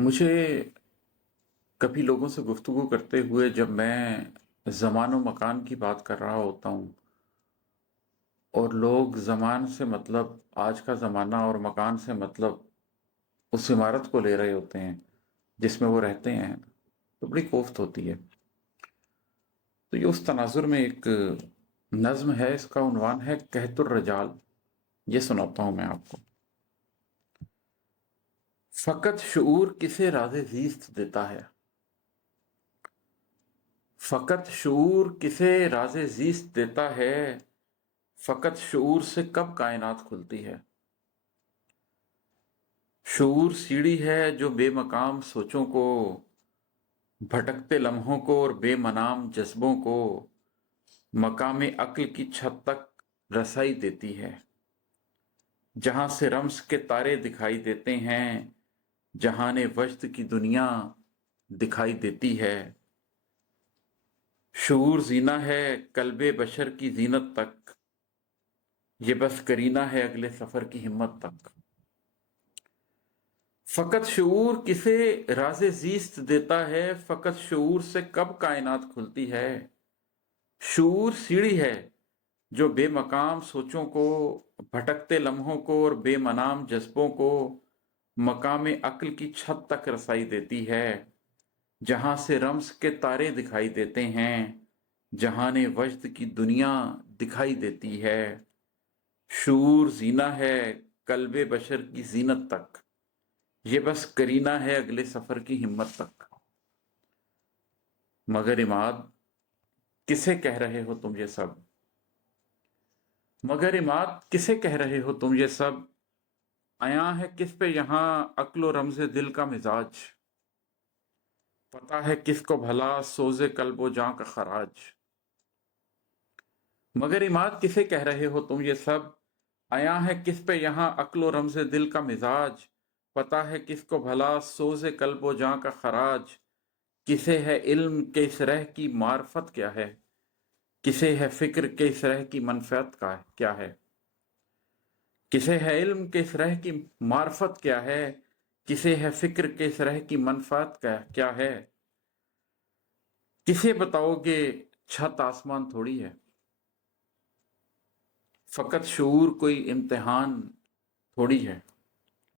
मुझे कभी लोगों से गुफ्तगू करते हुए जब मैं ज़मान और मकान की बात कर रहा होता हूँ और लोग ज़मान से मतलब आज का ज़माना और मकान से मतलब उस इमारत को ले रहे होते हैं जिसमें वो रहते हैं, तो बड़ी कोफ्त होती है। तो ये उस तनाजुर में एक नज़्म है, इसका उन्वान है कहतुर रजाल। ये सुनाता हूँ मैं आपको। फ़कत शऊर किसे राज़े ज़ीस्त देता है, फ़कत शऊर किसे राज़े ज़ीस्त देता है, फ़कत शऊर से कब कायनात खुलती है। शऊर सीढ़ी है जो बेमकाम सोचों को, भटकते लम्हों को और बेमनाम जज्बों को मकाम अक्ल की छत तक रसाई देती है। जहां से रम्स के तारे दिखाई देते हैं, जहाने वजद की दुनिया दिखाई देती है। शऊर जीना है कल्बे बशर की जीनत तक, ये बस करीना है अगले सफर की हिम्मत तक। फ़कत शऊर किसे राज़े ज़ीस्त देता है, फ़कत शऊर से कब कायनात खुलती है। शऊर सीढ़ी है जो बेमकाम सोचों को, भटकते लम्हों को और बेमनाम जज्बों को मकाम अक्ल की छत तक रसाई देती है। जहां से रम्स के तारे दिखाई देते हैं, जहाने वजद की दुनिया दिखाई देती है। शऊर जीना है कल्बे बशर की जीनत तक, ये बस करीना है अगले सफर की हिम्मत तक। मगर इमाद किसे कह रहे हो तुम ये सब, मगर इमाद किसे कह रहे हो तुम ये सब। आया है किस पे यहाँ अक्लो रमज़े दिल का मिजाज, पता है किसको भला सोज़े कल्बो जां का खराज। मगर इमाद किसे कह रहे हो तुम ये सब, आया है किस पे यहाँ अक्लो रमज़े दिल का मिजाज, पता है किसको भला सोज़े कल्बो जां का खराज। किसे है इल्म के इस रह की मार्फत क्या है, किसे है फिक्र के इस रह की मनफियत का क्या है। किसे है इल्म के इस रह की मार्फत क्या है, किसे है फिक्र के इस रह की मनफात का क्या है। किसे बताओगे छत आसमान थोड़ी है, फकत शऊर कोई इम्तिहान थोड़ी है।